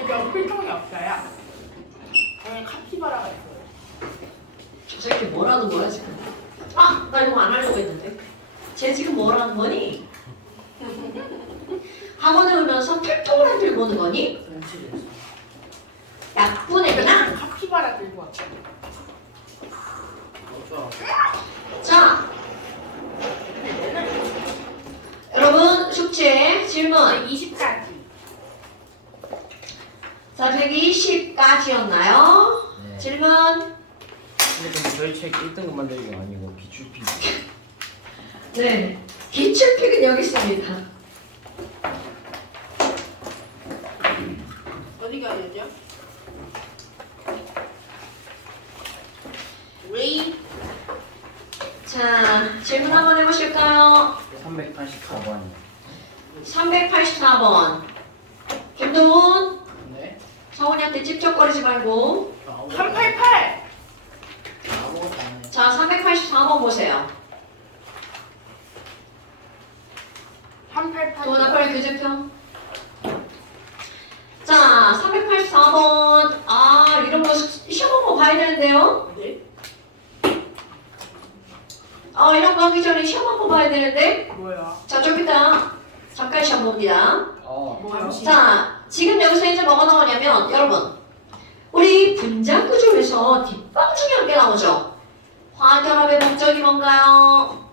저 필통이 없어요. 그냥 카피바라가 있어요. 저 새끼 뭐라는 거야 지금? 아! 나 이거 안 하려고 했는데. 쟤 지금 뭐라는 거니? 학원에 오면서 필통을 들고 오는 거니? 나쁜 애구나. 카피바라 들고 왔어요. 자, 여러분 숙제 질문. 20까지. 자, 120까지였나요? 네. 질문. 근데 그럼 저희 책 1등급 만들기가 아니고 기출필. 네, 기출픽은 여기 있습니다. 어디 가야 되죠? 레이. 자, 질문 한번 해보실까요? 384번이요. 384번. 김동훈, 네? 성훈이한테 찝쩍거리지 말고. 388. 아무것도 안 해. 자, 384번 보세요. 388. 동훈아, 빨리 교재표. 자, 384번. 아, 이런 거 시험 한번 봐야 되는데요? 네? 이런 거 하기 전에 시험 한번 봐야 되는데? 뭐야? 자, 좀 이따 잠깐 시험 봅니다. 뭐야? 자, 지금 여기서 이제 뭐가 나오냐면, 여러분, 우리 분자 구조에서 뒷방 중요한 게 나오죠? 화결합의 목적이 뭔가요?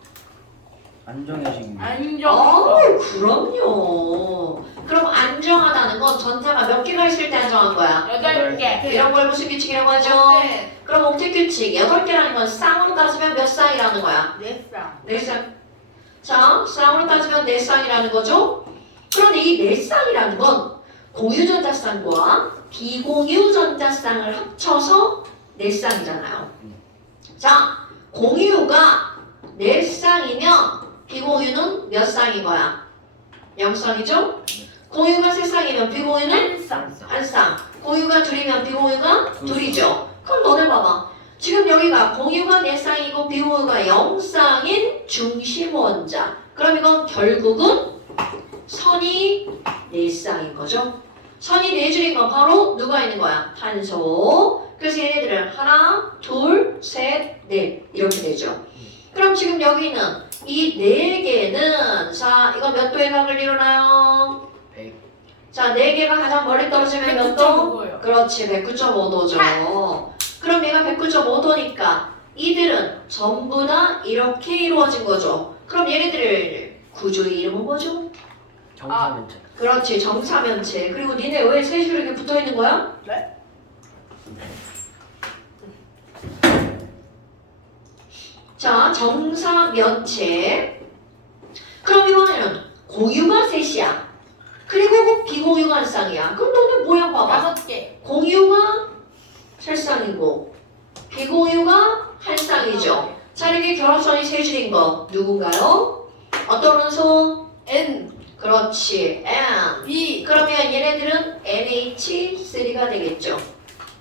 안정해지기. 안정. 그럼요. 그럼 안정하다는 건 전자가 몇 개가 있을 때 안정한 거야? 8개. 이런 걸 무슨 규칙이라고 하죠? 네. 그럼 옥텟 규칙 8개라는 건 쌍으로 따지면 몇 쌍이라는 거야? 네 쌍. 4쌍. 자, 쌍으로 따지면 4쌍이라는 거죠? 그런데 이 4쌍이라는 건 공유전자쌍과 비공유전자쌍을 합쳐서 4쌍이잖아요. 자, 공유가 4쌍이면 비공유는 몇 쌍인 거야? 0쌍이죠? 공유가 3쌍이면 비공유는 쌍. 1쌍. 공유가 2이면 비공유가 2이죠. 그럼 너네 봐봐. 지금 여기가 공유가 4쌍이고 비공유가 0쌍인 중심 원자. 그럼 이건 결국은 선이 4쌍인 거죠. 선이 4줄인 건 바로 누가 있는 거야? 탄소. 그래서 얘네들은 하나, 둘, 셋, 넷 이렇게 되죠. 그럼 지금 여기는 이 4개는 자, 이거 몇 도의 각을 이루나요? 100. 자, 4개가 가장 멀리 떨어지면 몇 도? 109.5도요. 그렇지, 109.5도죠. 그럼 얘가 109.5도니까 이들은 전부 다 이렇게 이루어진 거죠. 그럼 얘네들 구조의 이름은 뭐죠? 정사면체. 그렇지, 정사면체. 그리고 니네 왜 세 줄 이렇게 붙어 있는 거야? 네? 자, 정사면체. 그럼 이번에는 공유가 셋이야. 그리고 비공유가 1쌍이야. 그럼 너네 모양 봐봐. 5개. 공유가 3쌍이고 비공유가 1쌍이죠. 자, 이렇게 결합선이 세 줄인 거 누군가요? 어떤 원소? N. 그렇지, N. B. 그러면 얘네들은 NH3가 되겠죠.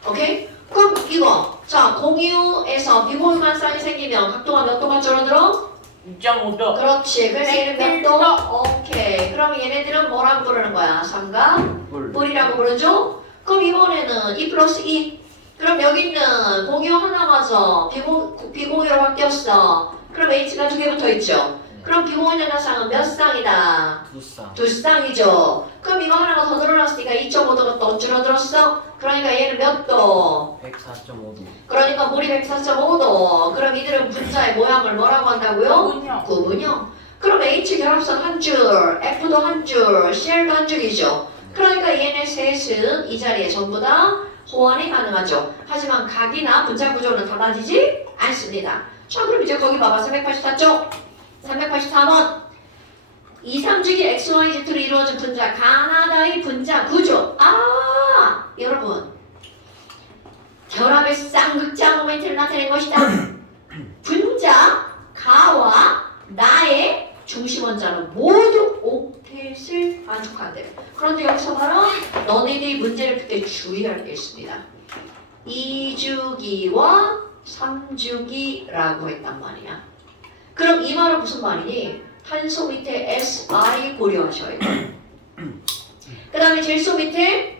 오케이? 그럼 이거 자, 공유에서 비공유가 1쌍이 생기면 각도가 몇 도가 줄어들어? 2.5도. 그렇지. 그래서 얘는 몇 도? 100도. 오케이. 그럼 얘네들은 뭐라고 부르는 거야? 삼각? 뿔. 뿔이라고 부르죠? 그럼 이번에는 2 플러스 2. 그럼 여기 있는 공유 하나가서 비공유로 바뀌었어. 그럼 H가 2개 붙어 있죠? 그럼 비공유 전자쌍은 몇 쌍이다? 2쌍. 2쌍이죠. 그럼 이거 하나가 더 늘어났으니까 2.5도가 더 줄어들었어? 그러니까 얘는 몇 도? 104.5도. 그러니까 물이 104.5도. 그럼 이들은 분자의 모양을 뭐라고 한다고요? 군요. 구분형. 그럼 H 결합선 한 줄, F도 한 줄, Cl도 한 줄이죠. 그러니까 얘네 셋은 이 자리에 전부 다 호환이 가능하죠. 하지만 각이나 분자 구조는 달라지지 않습니다. 자, 그럼 이제 거기 봐봐. 384쪽. 384번. 2, 3주기 XYZ로 이루어진 분자 가나다의 분자 구조. 아, 여러분. 결합의 쌍극자 모멘트를 나타낸 것이다. 분자 가와 나의 중심 원자는 모두 옥텟을 만족한대. 그런데 여기서 바로 너네들이 문제를 풀 때 주의할 게 있습니다. 2주기와 3주기라고 했단 말이야. 그럼 이 말은 무슨 말이니? 탄소 밑에 SI 고려하셔야 돼. 그 다음에 질소 밑에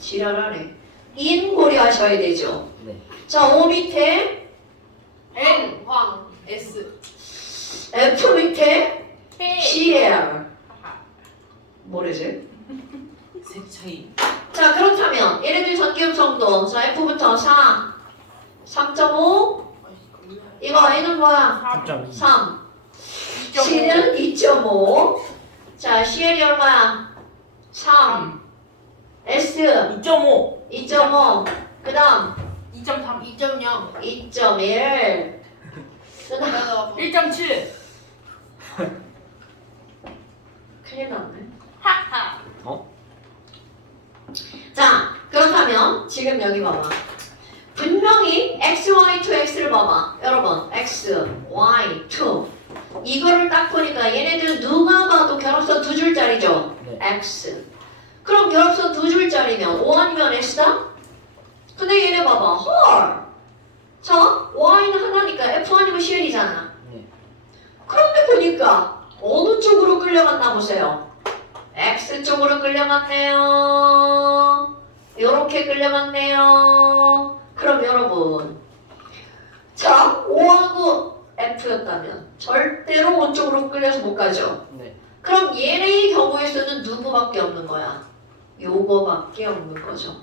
지랄하네. 인 고려하셔야 되죠. 네. 자, O 밑에 N 황 S F 밑에 K CL. 뭐래지? 색 차이. 자, 그렇다면 얘네들 전기음 정도. 자, F부터 4, 3.5. 이거 N은 뭐야? 3.2. 3. 2.5. C는 2.5. 자, CL이 얼마야? 3. S 2.5. 2.5. 그 다음 2.3. 2.0. 2.1. 그 다음 1.7. 큰일 났네. 하하. 어? 자, 그렇다면 지금 여기 봐봐. 분명히 x, y, 2x를 봐봐. 여러분, x, y, 2. 이거를 딱 보니까 얘네들은 누가 봐도 결합선 두 줄짜리죠? 네. x. 그럼 결합선 두 줄짜리면 O 아니면 S다? 근데 얘네 봐봐. 헐. 자, y는 하나니까 F 아니면 CL이잖아. 네. 그런데 보니까 어느 쪽으로 끌려갔나 보세요. X 쪽으로 끌려갔네요. 이렇게 끌려갔네요. 그럼 여러분, 자, O하고 F였다면 절대로 원쪽으로 끌려서 못 가죠. 네. 그럼 얘네의 경우에서는 누구밖에 없는 거야? 요거밖에 없는 거죠.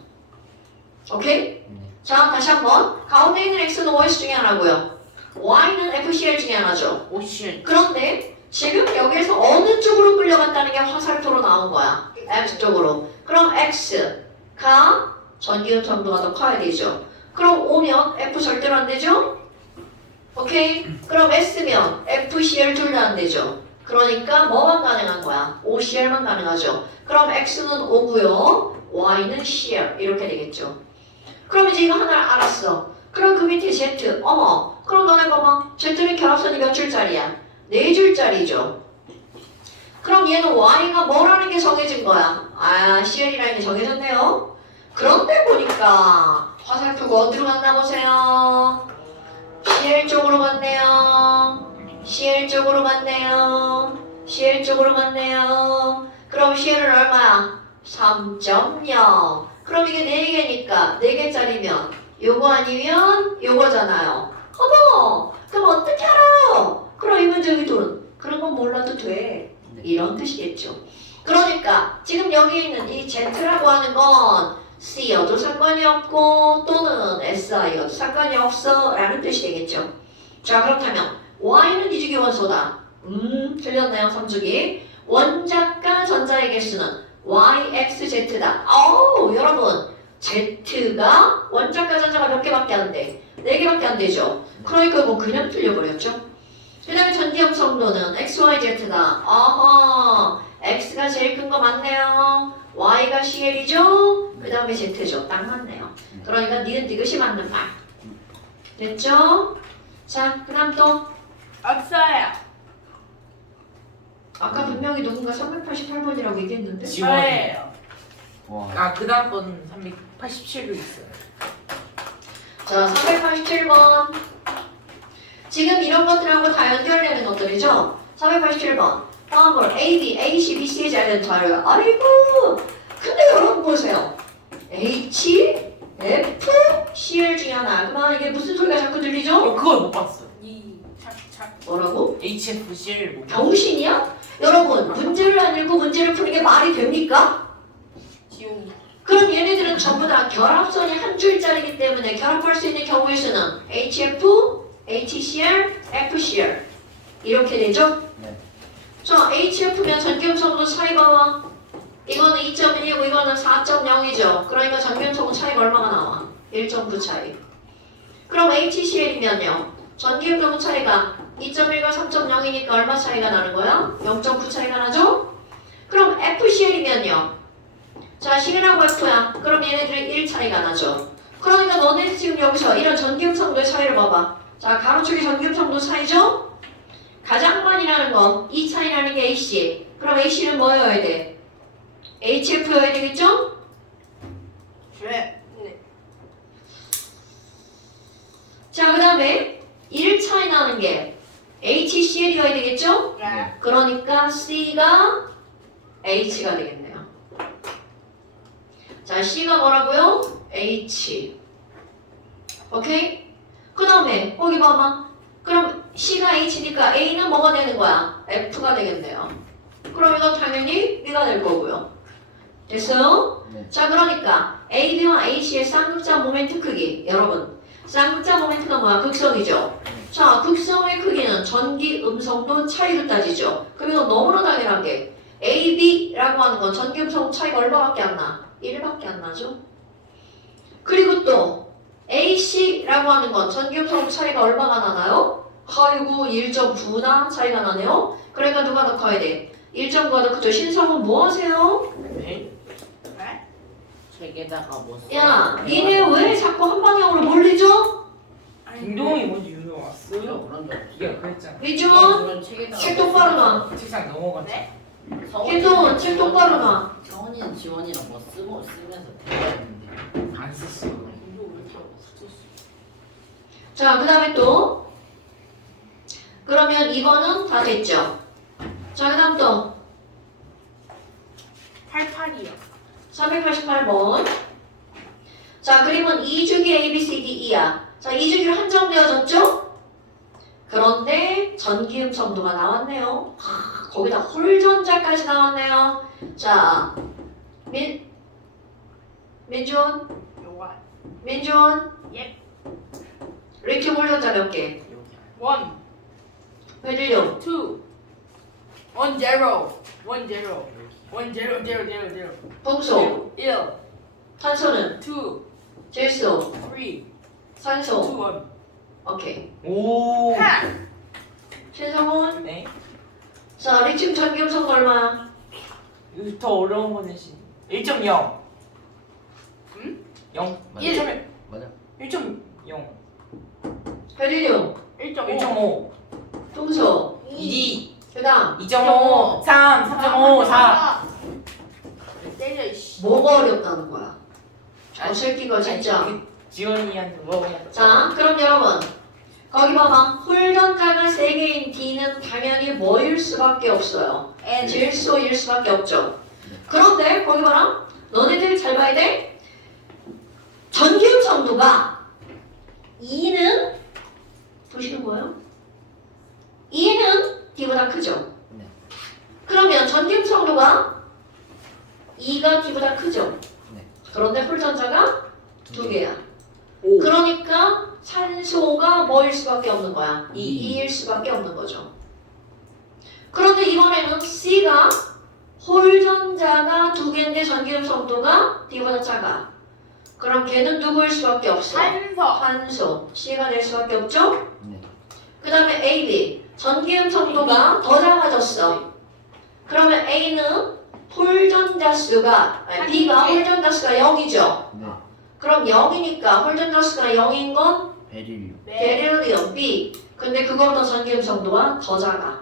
오케이? 네. 자, 다시 한번. 가운데 있는 X는 OS 중에 하나고요. Y는 FCL 중에 하나죠. 오션. 그런데 지금 여기에서 어느 쪽으로 끌려갔다는 게 화살표로 나온 거야. X 쪽으로. 그럼 X가 전기음 정도가 더 커야 되죠. 그럼 O면 F 절대로 안 되죠? 오케이? 그럼 S면 FCL 둘 다 안 되죠. 그러니까 뭐만 가능한 거야? OCL만 가능하죠. 그럼 X는 O고요. Y는 CL. 이렇게 되겠죠. 그럼 이제 이거 하나를 알았어. 그럼 그 밑에 Z. 어머. 그럼 너네 봐봐. Z는 결합선이 몇 줄짜리야? 4줄짜리죠. 그럼 얘는 Y가 뭐라는 게 정해진 거야? 아, CL이라는 게 정해졌네요. 그런데 보니까 화살표가 어디로 갔나 보세요. CL 쪽으로 갔네요. CL 쪽으로 갔네요. CL 쪽으로 갔네요. 그럼 CL은 얼마야? 3.0. 그럼 이게 4개니까 4개짜리면 요거 아니면 요거잖아요. 어머! 그럼 어떻게 알아? 그럼 이 문제 의도는 그런 건 몰라도 돼. 네. 이런 뜻이겠죠. 그러니까 지금 여기 있는 이 Z라고 하는 건 C여도 상관이 없고 또는 SI여도 상관이 없어 라는 뜻이 되겠죠. 자, 그렇다면 Y는 뒤지기 원소다. 틀렸네요. 3주기. 원자과 전자의 개수는 YXZ다. 어우, 여러분. Z가 원자과 전자가 몇 개밖에 안 돼? 4개밖에 안 되죠. 그러니까 뭐 그냥 틀려버렸죠. 그 다음에 전기âm 성도는 XYZ다. 어허, X가 제일 큰 거 맞네요. Y가 CL이죠. 그 다음에 Z죠. 딱 맞네요. 그러니까 니은 디귿이 맞는 말. 됐죠? 자, 그 다음 또 없어요. 아까 분명히 누군가 388번이라고 얘기했는데 저예요. 와. 아, 그 다음 건 387도 있어요. 자, 387번. 지금 이런 것들하고 다 연결되는 것들이죠? 387번. 다음 걸 A, B, A, C, B, C의 자연자를. 아이고! 근데 여러분 보세요. H, F, CL 중에 하나. 그만 이게 무슨 소리가 자꾸 들리죠? 그걸 못 봤어. 이 착착. 뭐라고? HFCL 못 봤어. 병신이야? 여러분, 문제를 안 읽고 문제를 푸는 게 말이 됩니까? 지용이. 그럼 얘네들은 전부 다 결합선이 한 줄짜리이기 때문에 결합할 수 있는 경우의 수는 HF, HCl, FCl 이렇게 되죠? 네. 자, HF면 전기음성도 차이 봐봐. 이거는 2.1이고 이거는 4.0이죠. 그러니까 전기음성은 차이가 얼마가 나와? 1.9 차이. 그럼 HCl이면요. 전기음성은 차이가 2.1과 3.0이니까 얼마 차이가 나는 거야? 0.9 차이가 나죠? 그럼 FCl이면요. 자, C하고 F야. 그럼 얘네들이 1 차이가 나죠. 그러니까 너네 지금 여기서 이런 전기음성도의 차이를 봐봐. 자, 가로축이 전기음성도 차이죠? 가장 많이 나는 거, 이 차이 나는 게 AC. 그럼 AC는 뭐여야 돼? HF여야 되겠죠? 네. 자, 그 다음에 1 차이 나는 게 HCl이어야 되겠죠? 네. 그러니까 C가 H가 되겠네요. C가 뭐라고요? H. 오케이? 그 다음에 거기 봐봐. 그럼 C가 H니까 A는 뭐가 되는 거야? F가 되겠네요. 그럼 이건 당연히 B가 될 거고요. 됐어요? 네. 자, 그러니까 A, B와 H의 쌍극자 모멘트 크기. 여러분, 쌍극자 모멘트가 뭐야? 극성이죠. 자, 극성의 크기는 전기, 음성도 차이로 따지죠. 그럼 이건 너무나 당연한 게 A, B라고 하는 건 전기, 음성 차이가 얼마밖에 안 나? 1밖에 안 나죠. 그리고 또 A, C라고 하는 건 전기, 음성 차이가 얼마가 나나요? 아이고 1.9나 차이가 나네요. 그러니까 누가 더 커야 돼? 1.9가 더 크죠. 신성은 뭐 하세요? 네? 네? 책에다가 뭐 써? 야, 니네 왜 자꾸 한 방향으로 몰리죠? 김동이 뭔지 유도 왔어요? 그런 적 네가 그랬잖아. 민준, 그런 책에다가 책 똑바로 놔. 책상 넘어갔지. 네? 김동은 책 똑바로 놔. 성훈이는 지원이랑 뭐 쓰면서 대화했는데 안 썼어. 자, 그 다음에 또 그러면 이거는 다 됐죠. 자, 그 다음 또 88이요. 388번. 자, 그림은 2주기 A, B, C, D, E야. 자, 2주기로 한정되어졌죠? 그런데 전기음성도가 나왔네요. 거기다 홀전자까지 나왔네요. 자, 민준, 요가. 민준. 예. 리튬 홀전자 몇 개? 1, 회질륨. 2, 1, 0, 1, 0, 1, 0, 0, 0, 0. 풍소. 1, 탄소는 2, 질소. 3, 2, 산소. 1. 오케이. 오. 하! 신성훈. 네. 자, 리튬 전기음성도 얼마야? 이거 더 어려운 거 내신. 1.0. 응? 0. 1, 맞아 1.0. 회질륨. 1.5. 1.5. 풍소. 2. 그 다음 2.5. 3. 3.5. 4. 때려 이씨. 뭐가 어렵다는 거야? 저 새끼가 진짜. 지원이한테 물어봐야 자, 그럼 여러분 거기 봐봐. 홀전자가 3개인 D는 당연히 뭐일 수밖에 없어요. N. 질소일 수밖에 없죠. 그런데 거기 봐라. 너네들 잘 봐야 돼. 전기음성도가 2는 보시는 거예요? 2는 D보다 크죠. 네. 그러면 전기음성도가 2가 D보다 크죠. 네. 그런데 홀전자가 2개야. 오. 그러니까 산소가 뭐일 수밖에 없는 거야? 이. 2일 수밖에 없는 거죠. 그런데 이번에는 C가 홀전자가 2개인데 전기음성도가 D보다 작아. 그럼 걔는 누구일 수밖에 없어? 산소. 산소. C가 될 수밖에 없죠? 네. 그 다음에 AB. 전기음성도가 더 작아졌어. 그러면 A는 홀전자 수가, 아니, B가 홀전자 수가 0이죠. 네. 그럼 0이니까 홀전자 수가 0인 건 베릴륨 네. 베릴륨 B. 근데 그거보다 전기음성도가 더 작아.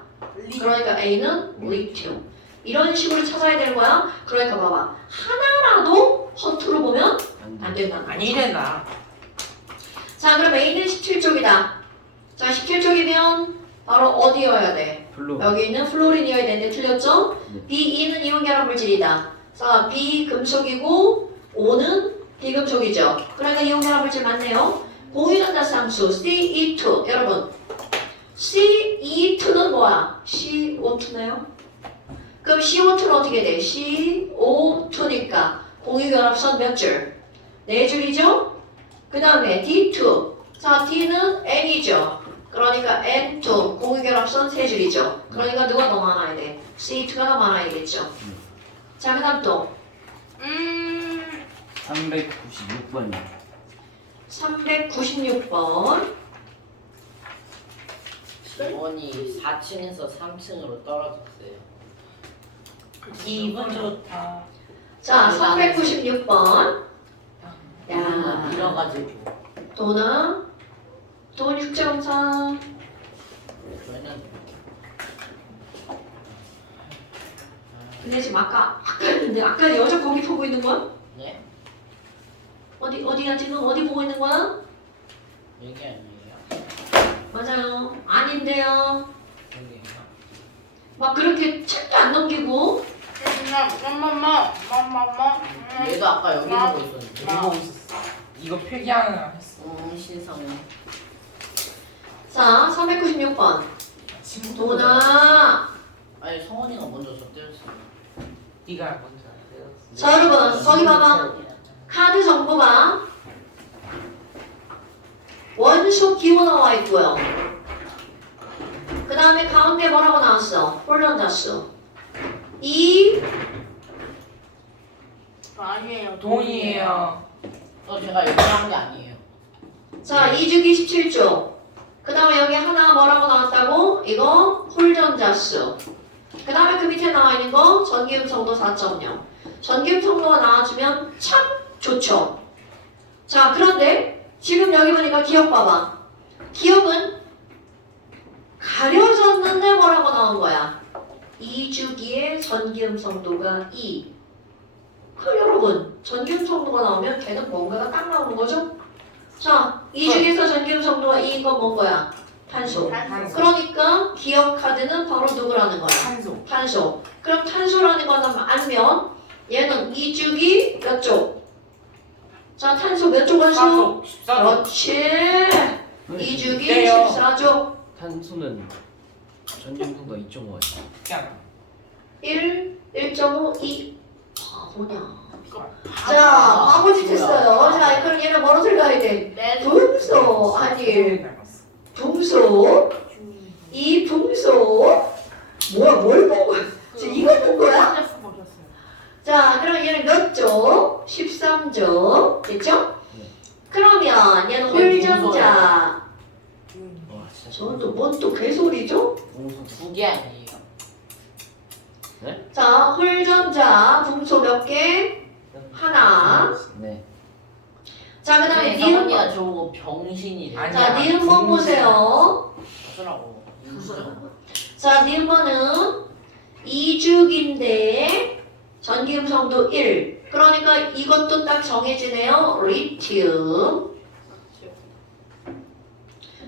그러니까 A는 리튬. 이런 식으로 찾아야 되는 거야. 그러니까 봐봐. 하나라도 허투루 보면 안 된다. 아니 되나? 자, 그럼 A는 17쪽이다. 자, 17쪽이면 바로 어디여야 돼? 플로 여기 있는 플로린이어야 되는데 틀렸죠? 네. B2는 이온결합 물질이다. 자, B 금속이고 O는 비금속이죠. 그러니까 이온결합 물질 맞네요. 공유전자쌍수 Ce2. 여러분, Ce2는 뭐야? CO2네요. 그럼 CO2는 어떻게 돼? CO2니까 공유결합선 몇 줄? 4줄이죠? 그 다음에 D2. 자, D는 N이죠. 그러니까 N2 공유결합선 3줄이죠. 그러니까 누가 더 많아야 돼? C2가 더 많아야겠죠. 자, 그 다음 또 396번이요 396번. 지원이 4층에서 3층으로 떨어졌어요 기분 좋다. 자, 396번. 야, 밀어가지고 도나? 돈 육제검사. 저희는 근데 지금 아까 했는데 아까 여자 거기 보고 있는 거야? 네? 어디야 지금 어디 보고 있는 거야? 여기 아니에요 맞아요. 아닌데요. 여기인가? 막 그렇게 책도 안 넘기고 얘도 아까 여기 보고 있었는데. 아. 보고 있었어. 이거 필기하느라 했어. 신상해. 자, 396번. 친구도 도나. 아니 성원이가 먼저 저 때렸어. 네가 먼저 알아요. 자, 여러분, 거기 봐봐. 카드 정보가 원소 기호 나와 있고요. 그 다음에 가운데 뭐라고 나왔어? 홀런다스. 이 아니에요. 돈이에요. 제가 얘기한 게 아니에요. 자, 2주기 17조. 그 다음에 여기 하나 뭐라고 나왔다고? 이거 홀전자수. 그 다음에 그 밑에 나와 있는 거 전기음성도 4.0. 전기음성도가 나와주면 참 좋죠. 자, 그런데 지금 여기 보니까 기억 봐봐. 기억은 가려졌는데 뭐라고 나온 거야? 2주기의 전기음성도가 2. 그럼 여러분, 전기음성도가 나오면 걔는 뭔가가 딱 나오는 거죠? 자, 2주기에서 전기음성도가 2인 건 뭔 거야? 탄소. 탄소. 그러니까 기억 카드는 바로 누구라는 거야? 탄소. 탄소. 그럼 탄소라는 거는 알면 얘는 2주기 몇 쪽? 자, 탄소 몇 쪽 원소? 탄소 14조. 그렇지. 2주기 이때요. 14쪽. 탄소는 전기음성도 2.5. 그냥 1, 1.5, 2. 바보냐. 아, 자, 바보짓 했어요. 자, 그럼 얘는 뭐로 들어가야 돼? 분소. 아니, 닮았어. 분소. 이 분소. 뭐야, 뭘 본 거야? 지금 이거 본 거야? 자, 그럼 얘는 몇 조? 13조. 됐죠? 네. 그러면 얘는 홀전자. 와 진짜. 저건 또 뭔 또 개소리죠? 두개 아니에요. 자, 홀전자. 분소 몇 개? 하나. 네. 자, 그 다음에 니은 성원이가 저거 병신이래. 아니. 자, 니은번 보세요. 어쩌라고. 자, 니은번은 2주기인데 전기음성도 1. 그러니까 이것도 딱 정해지네요. 리튬.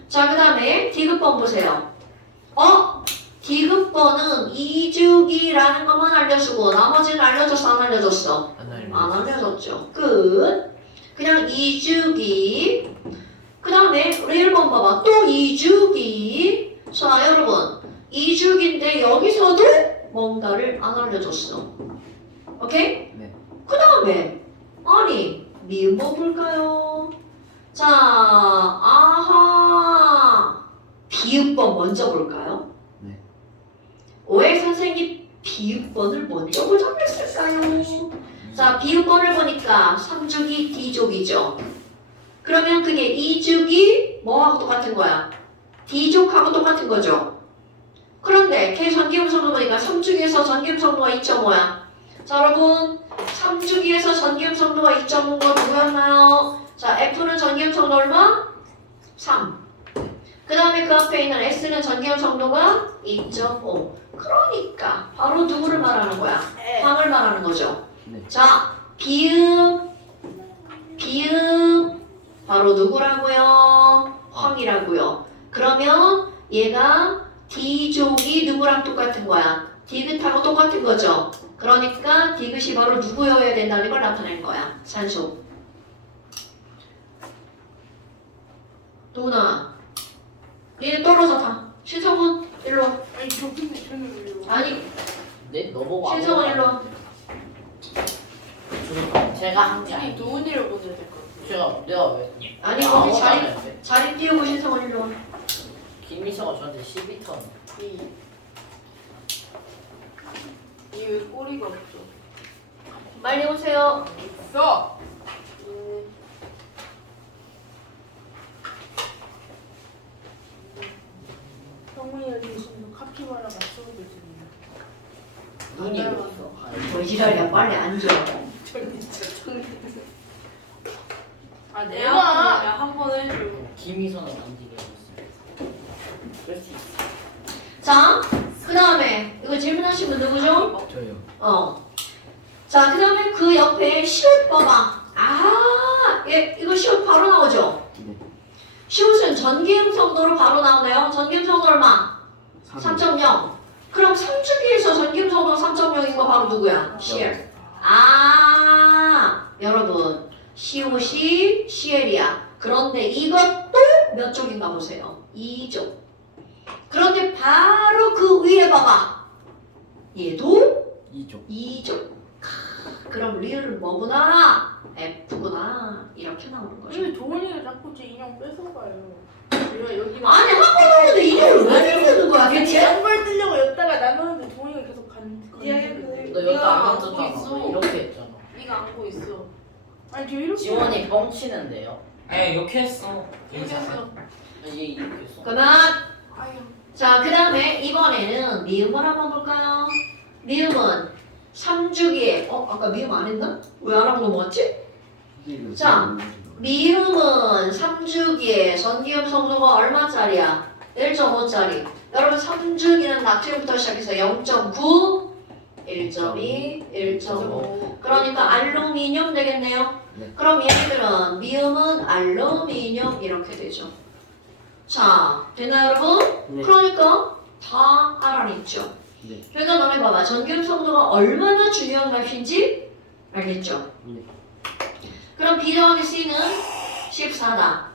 자, 그 다음에 디귿번 보세요. 디귿번은 2주기라는 것만 알려주고 나머지는 알려줬어, 안 알려줬어? 안 알려. 안 알려줬죠. 끝. 그냥 2주기. 그 다음에 우리 1번 봐봐. 또 2주기. 자, 여러분. 2주기인데 여기서도 뭔가를 안 알려줬어. 오케이? 네. 그 다음에 아니 미음 뭐 볼까요? 자, 아하. 비읍번 먼저 볼까요? 네. 왜 선생님 비읍번을 먼저 보자고 했을까요? 자, 비읍번을 보니까 3주기 D족이죠. 그러면 그게 2주기 뭐하고 똑같은 거야? D족하고 똑같은 거죠. 그런데 걔 전기음성도 보니까 3주기에서 전기음성도가 2.5야. 자, 여러분 3주기에서 전기음성도가 2.5인 거 누구였나요? 자, F는 전기음성도 얼마? 3. 그 다음에 그 앞에 있는 S는 전기음성도가 2.5. 그러니까 바로 누구를 말하는 거야? 황을 말하는 거죠. 네. 자, 비읍 바로 누구라고요? 황이라고요. 그러면 얘가 D족이 누구랑 똑같은 거야? 디귿하고 똑같은 거죠. 그러니까 디귿이 바로 누구여야 된다는 걸 나타낸 거야. 산소. 누구나 얘 떨어져 다. 신성훈 일로 와. 아니 저는 아니 네? 너보고 신성훈 일로 와. 제가 한 게 아니 아니에요. 도훈이를 보내야 될 것 같아. 내가 왜? 아니 거기 아무것도 안 했는데. 자리 띄우고 신성훈 일로 와. 김희성가 저한테 12턴. 이왜 꼬리가 없어? 빨리 오세요. 있어. 성훈이 어디 있으면 카피바라가 쏘거든. 눈이 안 없어. 돌지랄이야 빨리 앉아. 아 내가 한번 해줘. 김희성을 만지게 했어요. 그럴 수 있어. 자, 그 다음에 이거 질문하신 분 누구죠? 저요. 자, 그 다음에 그 옆에 시옷 봐봐. 이거 시옷 바로 나오죠? 네. 시옷은 전기음성도로 바로 나오네요. 전기음성도 얼마? 3.0. 그럼 3주기에서 전기음성도 3.0인 거 바로 누구야? CL. 아, 여러분 COC, CL이야. 그런데 이것도 몇 쪽인가 보세요. 2쪽. 그런데 바로 그 위에 봐봐. 얘도 2쪽. 2쪽. 그럼 리을은 뭐구나? F구나. 이렇게 나오는 거죠. 왜 도훈이가 자꾸 제 인형 뺏어가요? 내가 여기만 아니 학교 나오는데 인형을 왜 들이대는 거야 대체? 양말 뜨려고 여기다가 나누는데 도훈이가 계속 너 여기다 안 안고 앉았잖아. 있어. 너 이렇게 했잖아. 네가 안고 있어. 아니 저 이렇게 지원이 뻥치는데요. 아니 이렇게 했어. 이렇게 했어. 얘 이렇게 했어. 그만. 아유. 자, 그 다음에 이번에는 미음을 한번 볼까요? 미음은 3주기에 아까 미음 안 했나? 왜 안 하고 넘어갔지? 자, 미음은 3주기에 전기음 성도가 얼마짜리야? 1.5짜리. 여러분 3주기는 나트륨부터 시작해서 0.9, 1.2, 1.5. 그러니까 알루미늄 되겠네요. 네. 그럼 얘네들은 미음은 알루미늄 이렇게 되죠. 자, 됐나요 여러분? 네. 그러니까 다 알아냈죠. 네. 그러니까 너네 봐봐. 전기음 성도가 얼마나 중요한 값인지 알겠죠? 네. 그럼 B 더하기 C는 14다.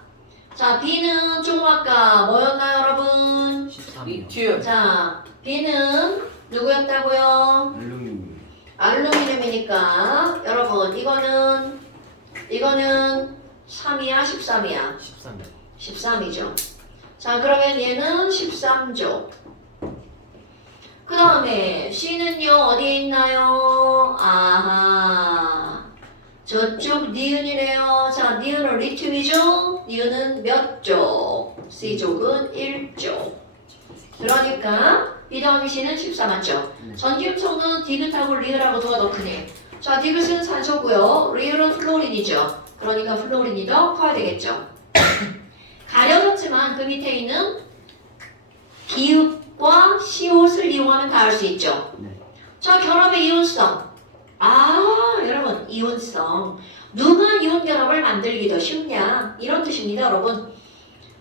자, B는 조금 아까 뭐였나요 여러분? 13이요. 리튬. 자, B는 누구였다고요? 알루미늄. 알루미늄이니까 여러분 이거는 3이야 13이야? 13이요. 13이죠. 자, 그러면 얘는 13조. 그 다음에 C는요 어디에 있나요? 아하, 저쪽 니은이래요. 자, 니은은 리튬이죠? 니은은 몇 조? C족은 1조. 그러니까 B 더하기 C는 14 맞죠? 네. 전기음성은 디귿하고 리을하고 누가 더 크니? 자, 디귿은 산소고요. 리을은 플로린이죠. 그러니까 플로린이 더 커야 되겠죠. 가려졌지만 그 밑에 있는 기읍과 시옷을 이용하면 다 알 수 있죠. 네. 자, 결합의 이온성. 아, 여러분, 이온성. 누가 이온 결합을 만들기 더 쉽냐? 이런 뜻입니다, 여러분.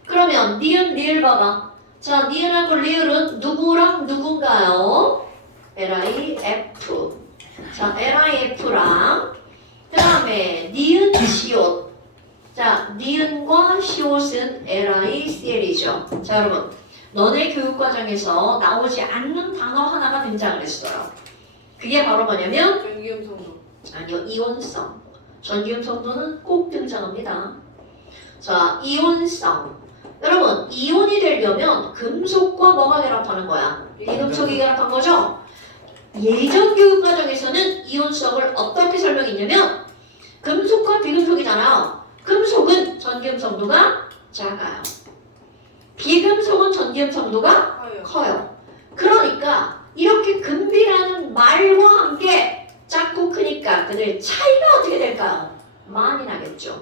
그러면 니은, 리을 봐봐. 자, 니은하고 리을은 누구랑 누군가요? LIF. 자, LIF랑 그 다음에 니은, 시옷. 자, 니은과 시옷은 LICL이죠. 자, 여러분. 너네 교육과정에서 나오지 않는 단어 하나가 등장을 했어요. 그게 바로 뭐냐면 전기음 성도. 아니요, 이온성. 전기음 성도는 꼭 등장합니다. 자, 이온성. 여러분, 이온이 되려면 금속과 뭐가 결합하는 거야? 비금속이 결합한 거죠? 예전 교육과정에서는 이온성을 어떻게 설명했냐면 금속과 비금속이잖아요. 금속은 전기음 성도가 작아요. 비금속은 전기음 성도가 아유. 커요. 그러니까 이렇게 금비라는 말과 함께 작고 크니까 그들의 차이가 어떻게 될까요? 많이 나겠죠.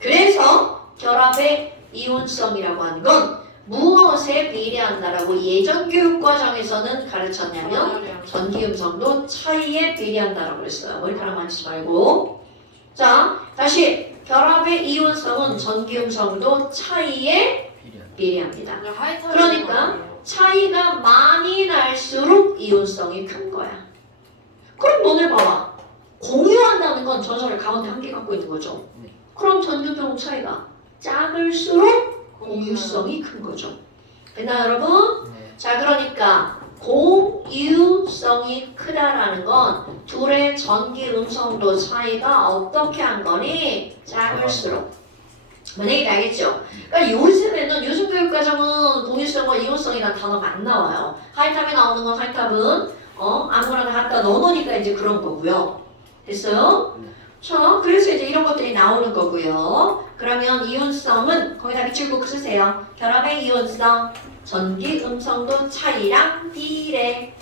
그래서 결합의 이온성이라고 하는 건 무엇에 비례한다라고 예전 교육과정에서는 가르쳤냐면 전기음성도 차이에 비례한다라고 했어요. 머리카락 만지지 말고. 자, 다시 결합의 이온성은 전기음성도 차이에 비례합니다. 그러니까 차이가 많이 날수록 이온성이 큰 거야. 그럼 너네 봐봐. 공유한다는 건 전선을 가운데 한 개 갖고 있는 거죠. 네. 그럼 전기음성 차이가 작을수록 공유성이 큰 거죠. 됐나요 여러분? 네. 자, 그러니까 공유성이 크다라는 건 둘의 전기 음성도 차이가 어떻게 한 거니? 작을수록. 뭔 얘기인지 알겠죠? 그러니까 요즘 교육과정은 공유성과 이온성이라는 단어가 안 나와요. 하이탑에 나오는 건 하이탑은 아무거나 갖다 넣어놓으니까 이제 그런 거고요. 됐어요? 네. 자, 그래서 이제 이런 것들이 나오는 거고요. 그러면 이온성은 거기다 밑줄꼭 쓰세요. 결합의 이온성, 전기 음성도 차이랑 비례.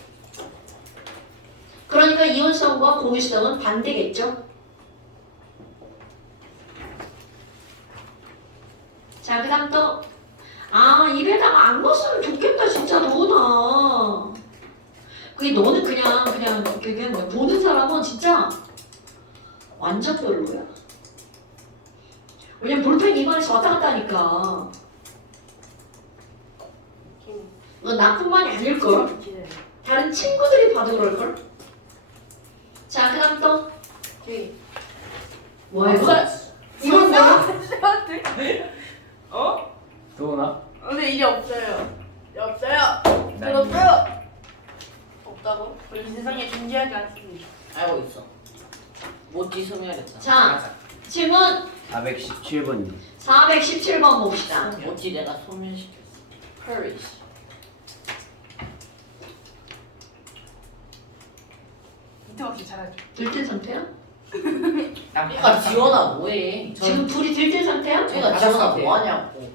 그러니까 이온성과 공유성은 반대겠죠? 자, 그 다음 또 입에다가 안 넣었으면 좋겠다 진짜 너나. 그게 너는 그냥 뭐 보는 사람은 진짜 완전 별로야. 왜냐면 볼펜 입안에서 왔다 갔다 하니까. 너 나뿐만이 아닐걸? 다른 친구들이 봐도 그럴걸? 자, 그 다음 또 뭐야 이거? 이건 뭐야? 어? 도나? 근데 이제 없어요. 이제 없어요. 나 전 없어요. 없다고? 우리 세상에 존재하지 않습니다. 알고 있어. 모찌 소멸했다. 자, 질문 417번입니다. 417번 봅시다. 모찌 내가 소멸시켰어. Perish. 밑에 박수 잘하죠. 들뜬 상태야? 그러니까 지원아 뭐해? 지금 둘이 들뜬 상태야? 그러니까 지원아 뭐하냐고.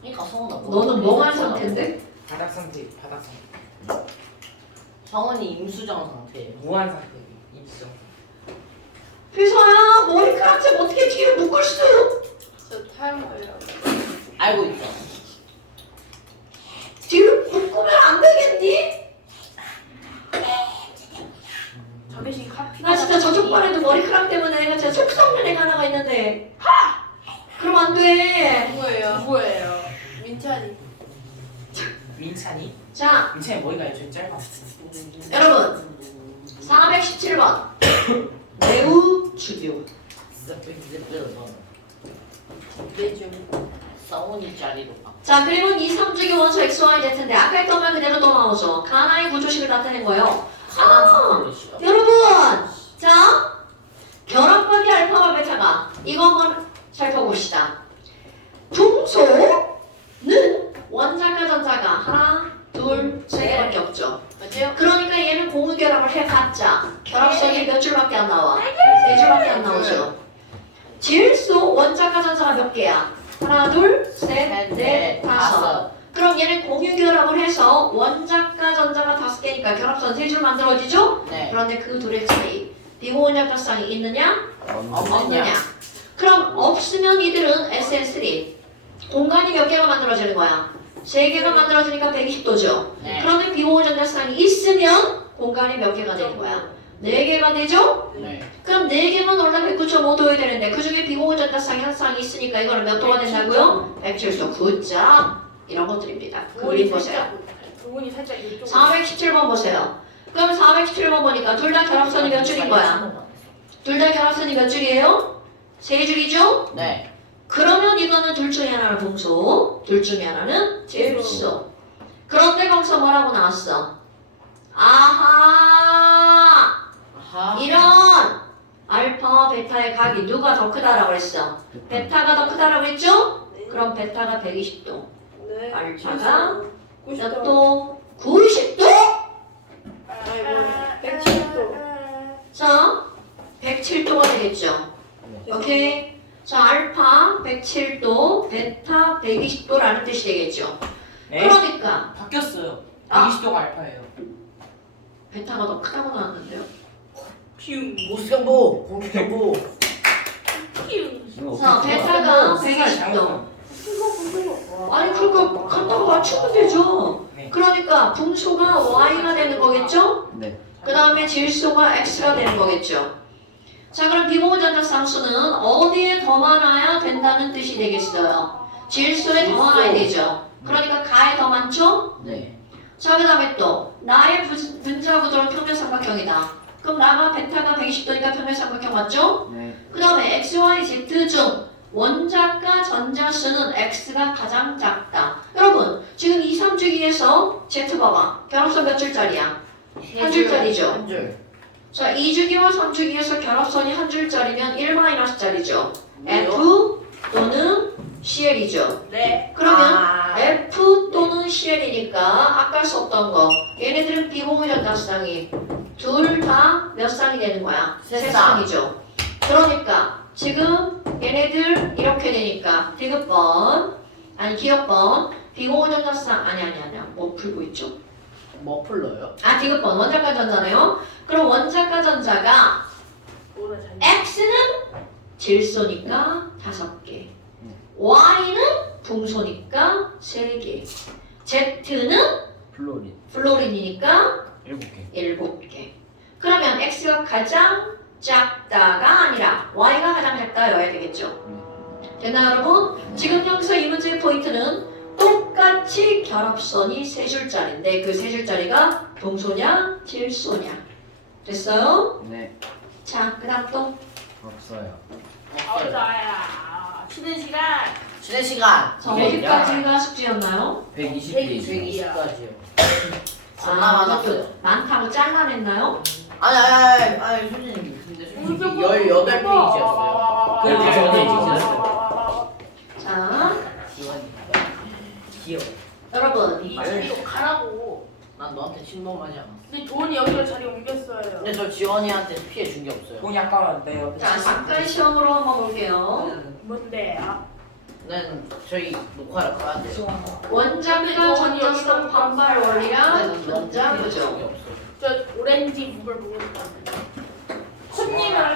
그러니까 성원아 뭐. 너는 멍한 상태인데? 바닥 상태, 바닥 상태. 성원이 임수정 상태예요. 무한 상태, 입성. 회사야 머리카락 좀 어떻게 뒤로 묶을 수? 저 타임머리라고. 알고 있어. 뒤로 묶으면 안 되겠니? 저기식 카피. 나 진짜 저쪽 반에도 머리카락 때문에 내가 진짜 속썩는 애가 하나가 있는데 그럼 안 돼. 누구예요? 민찬이. 민찬이? 자 민찬이 머리가 좀 짧았어. 여러분 417번 매우 중요. 내주. 성원이 짜리로 봐. 자 그리고 2, 3주기 원소 XY Z인데 아까 했던 말 그대로 또 나오죠. 가나의 구조식을 나타낸 거예요. 가난 초콜릿 싫어. 여러분 자 결합각의 알파와 베타가 이거 한번 살펴봅시다. 둥소는 원자과 전자가 하나 둘 세 개밖에 없죠. 맞아요? 그러니까 얘는 공유결합을 해봤자 결합성이 몇 줄밖에 안 나와? 세 줄밖에 안 나오죠. 질소 원자과 전자가 몇 개야? 하나 둘 셋 넷 다섯. 그럼 얘는 공유결합을 해서 원자과 전자가 5개니까 결합선 3줄 만들어지죠? 네. 그런데 그 둘의 차이 비공유결합성이 있느냐? 없느냐? 그럼 없으면 이들은 SN3 공간이 몇 개가 만들어지는 거야? 3개가 만들어지니까 120도죠? 네. 그러면 비공유전자쌍이 있으면 공간이 몇 개가 되는 거야? 4개가 되죠? 네. 그럼 4개만 올라 109.5도여야 되는데 그 중에 비공유전자쌍이 한 쌍이 있으니까 이거는 몇 도가 된다고요? 107도 9자 이런 것들입니다. 그림 보세요. 부분이 살짝 이쪽. 417번 보세요. 그럼 417번 보니까 둘 다 결합선이 몇 줄인 거야? 둘 다 결합선이 몇 줄이에요? 3줄이죠? 네. 그러면 이거는 둘 중에 하나는 동소, 둘 중에 하나는 질소. 그런데 거기서 뭐라고 나왔어? 아하! 아하. 이런 알파와 베타의 각이 누가 더 크다라고 했어? 베타가 더 크다라고 했죠? 그럼 베타가 120도, 네. 알파가 몇 90도. 도? 90도? 아이고. 170도. 자, 107도가 되겠죠? 오케이? 자, 알파 107도, 베타 120도라는 뜻이 되겠죠? 네? 그러니까 바뀌었어요. 아. 120도가 알파예요. 베타가 더 크다고 나왔는데요? 모스경보. 공격경보. 자, 베타가 수술 120도. 잘못. 아니, 그거 간다고 맞추면 되죠? 네. 그러니까 분소가 Y가 되는 거겠죠? 네. 그 다음에 질소가 X가 되는 거겠죠? 자, 그럼 비공유전자 쌍수는 어디에 더 많아야 된다는 뜻이 되겠어요? 질소에 더 많아야 되죠? 그러니까 가에 더 많죠? 네. 자, 그 다음에 또 나의 분자 구조는 평면삼각형이다. 그럼 나가 베타가 120도니까 평면삼각형 맞죠? 네. 그 다음에 X, Y, Z 중 원자과 전자 수는 X가 가장 작다. 여러분 지금 2, 3주기에서 Z 봐봐. 결합선 몇 줄짜리야? 한 줄짜리죠? 한 줄. 자, 2주기와 3주기에서 결합선이 한 줄짜리면 1-짜리죠. 뭐요? F 또는 CL이죠. 네. 그러면 F 또는 CL이니까 아까 썼던 거 얘네들은 비공유전자쌍이 둘 다 몇 쌍이 되는 거야? 세 세 쌍. 쌍이죠. 그러니까 지금 얘네들 이렇게 되니까 디귿번 아니 기역번 비공유전자쌍 아니야 뭐 풀고 있죠? 뭐 풀러요? 아 디귿번 원자과 전자네요. 그럼 원자과 전자가 오늘 잘. X는 질소니까 5개, Y는 동소니까 3개, Z는 플로린 플로린이니까 7개. 7개. 그러면 X가 가장 작다가 아니라 Y가 가장 작다여야 되겠죠. 됐나요 여러분? 지금 여기서 이 문제의 포인트는 똑같은 똑같이 결합선이 세 줄짜리인데 그 세 줄짜리가 동소냐 질소냐. 됐어요? 네. 자, 그 다음 또. 없어요. 아우 나야. 쉬는 시간. 쉬는 시간. 자, 어디까지가 숙제였나요? 120페이지. 120까지요. 아, 존나 많았어요. 많다고 잘라냈나요? 아니 선생님 근데 솔직히 18페이지였어요. 그 아, 전에 자, 귀여워. 여러분. 이 자리로 가라고. 난 너한테 침범하지 않았어. 근데 도훈이 여기로 자리 옮겼어요. 근데 저 지원이한테 피해 준 게 없어요. 공이 아까 내 옆에 자, 잠깐 시험으로 한번 볼게요. 뭔데? 아, 난 저희 녹화를 가야 돼요. 원자과 전자성 반발 원리랑 원자 피해 준게 구조. 없어요. 저 오렌지 북을 보고 있다. 콧님이랑